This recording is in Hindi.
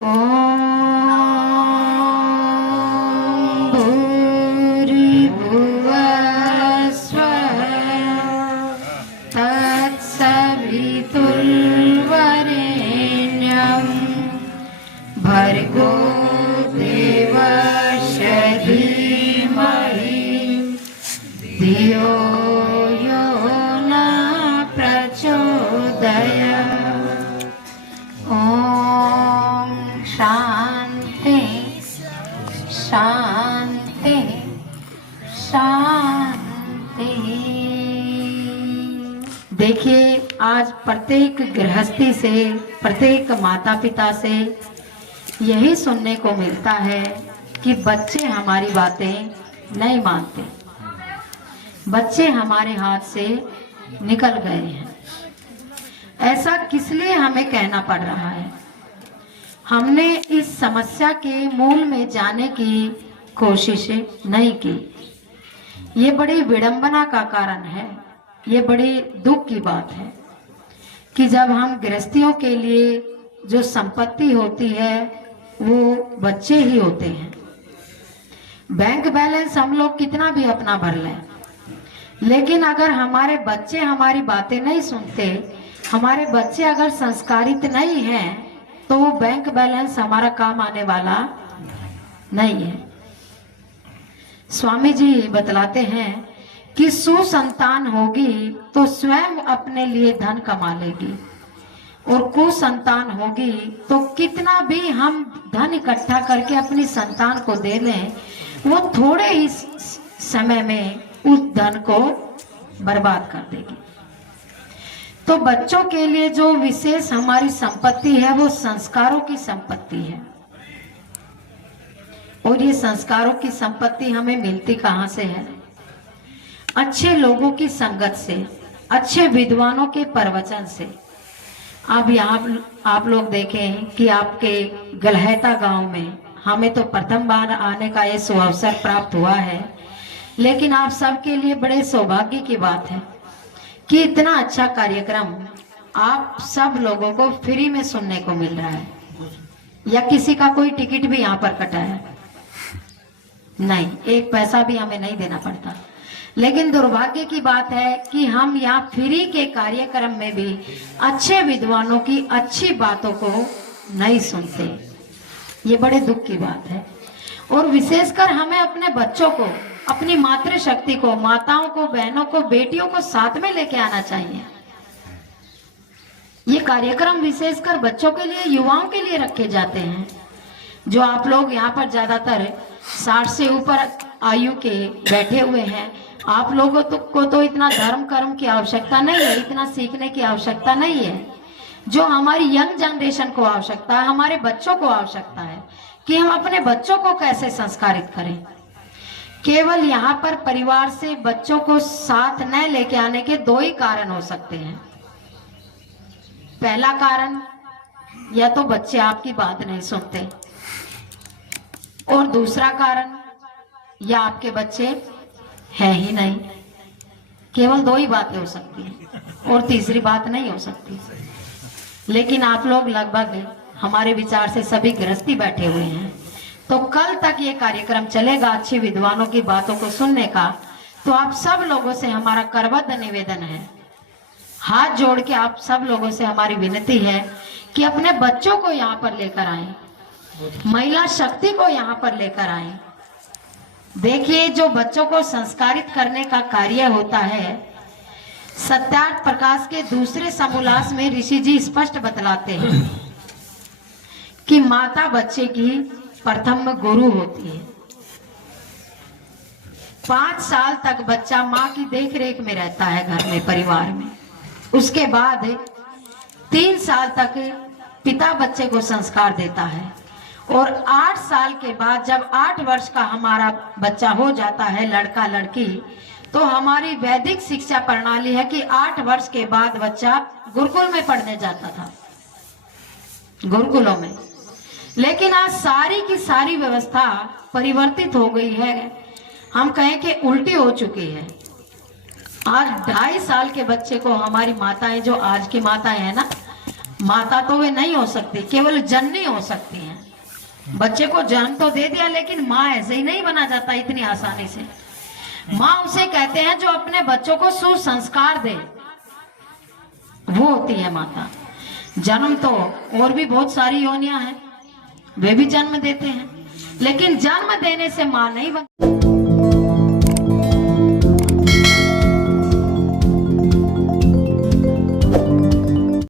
ॐ भूर्भुवस्वः तत्सवितुर्वरेण्यं भर्गो देवस्य धीमहि धियो यो न प्रचोदयात्। ओम शांति शांति शांति। देखिए, आज प्रत्येक गृहस्थी से, प्रत्येक माता पिता से यही सुनने को मिलता है कि बच्चे हमारी बातें नहीं मानते, बच्चे हमारे हाथ से निकल गए हैं। ऐसा किस लिए हमें कहना पड़ रहा है? हमने इस समस्या के मूल में जाने की कोशिश नहीं की। ये बड़ी विडंबना का कारण है, ये बड़ी दुख की बात है कि जब हम गृहस्थियों के लिए जो संपत्ति होती है वो बच्चे ही होते हैं। बैंक बैलेंस हम लोग कितना भी अपना भर लें, लेकिन अगर हमारे बच्चे हमारी बातें नहीं सुनते, हमारे बच्चे अगर संस्कारित नहीं हैं, तो वो बैंक बैलेंस हमारा काम आने वाला नहीं है। स्वामी जी बतलाते हैं कि सुसंतान होगी तो स्वयं अपने लिए धन कमा लेगी, और कुसंतान होगी तो कितना भी हम धन इकट्ठा करके अपनी संतान को दे दें, वो थोड़े ही समय में उस धन को बर्बाद कर देगी। तो बच्चों के लिए जो विशेष हमारी संपत्ति है वो संस्कारों की संपत्ति है। और ये संस्कारों की संपत्ति हमें मिलती कहाँ से है? अच्छे लोगों की संगत से, अच्छे विद्वानों के प्रवचन से। अब यहाँ आप लोग देखें कि आपके गलहैता गांव में हमें तो प्रथम बार आने का ये सुअवसर प्राप्त हुआ है, लेकिन आप सबके लिए बड़े सौभाग्य की बात है कि इतना अच्छा कार्यक्रम आप सब लोगों को फ्री में सुनने को मिल रहा है। या किसी का कोई टिकट भी यहाँ पर कटा है? नहीं, एक पैसा भी हमें नहीं देना पड़ता। लेकिन दुर्भाग्य की बात है कि हम यहाँ फ्री के कार्यक्रम में भी अच्छे विद्वानों की अच्छी बातों को नहीं सुनते। ये बड़े दुख की बात है। और विशेषकर हमें अपने बच्चों को, अपनी मातृशक्ति को, माताओं को, बहनों को, बेटियों को साथ में लेके आना चाहिए। ये कार्यक्रम विशेषकर बच्चों के लिए, युवाओं के लिए रखे जाते हैं। जो आप लोग यहाँ पर ज्यादातर 60 से ऊपर आयु के बैठे हुए हैं, आप लोगों को तो इतना धर्म कर्म की आवश्यकता नहीं है, इतना सीखने की आवश्यकता नहीं है। जो हमारी यंग जनरेशन को आवश्यकता है, हमारे बच्चों को आवश्यकता है कि हम अपने बच्चों को कैसे संस्कारित करें। केवल यहाँ पर परिवार से बच्चों को साथ न लेके आने के दो ही कारण हो सकते हैं। पहला कारण, या तो बच्चे आपकी बात नहीं सुनते, और दूसरा कारण, या आपके बच्चे हैं ही नहीं। केवल दो ही बातें हो सकती हैं, और तीसरी बात नहीं हो सकती। लेकिन आप लोग लगभग हमारे विचार से सभी गृहस्थी बैठे हुए हैं, तो कल तक ये कार्यक्रम चलेगा अच्छे विद्वानों की बातों को सुनने का। तो आप सब लोगों से हमारा करबद्ध निवेदन है, हाथ जोड़ के आप सब लोगों से हमारी विनती है कि अपने बच्चों को यहाँ पर लेकर आएं, महिला शक्ति को यहाँ पर लेकर आएं। देखिए, जो बच्चों को संस्कारित करने का कार्य होता है, सत्यार्थ प्रकाश के दूसरे समोल्लास में ऋषि जी स्पष्ट बतलाते हैं कि माता बच्चे की प्रथम गुरु होती है। 5 साल तक बच्चा माँ की देखरेख में रहता है घर में, परिवार में। उसके बाद 3 साल तक पिता बच्चे को संस्कार देता है, और 8 साल के बाद जब 8 वर्ष का हमारा बच्चा हो जाता है, लड़का लड़की, तो हमारी वैदिक शिक्षा प्रणाली है कि 8 वर्ष के बाद बच्चा गुरुकुल में पढ़ने जाता था, गुरुकुलों में। लेकिन आज सारी की सारी व्यवस्था परिवर्तित हो गई है, हम कहें कि उल्टी हो चुकी है। आज 2.5 साल के बच्चे को हमारी माताएं, जो आज की माताएं हैं ना, माता तो वे नहीं हो सकती, केवल जननी हो सकती हैं। बच्चे को जन्म तो दे दिया, लेकिन माँ ऐसे ही नहीं बना जाता इतनी आसानी से। माँ उसे कहते हैं जो अपने बच्चों को सुसंस्कार दे, वो होती है माता। जन्म तो और भी बहुत सारी योनियां हैं, वे भी जन्म देते हैं, लेकिन जन्म देने से माँ नहीं बनती।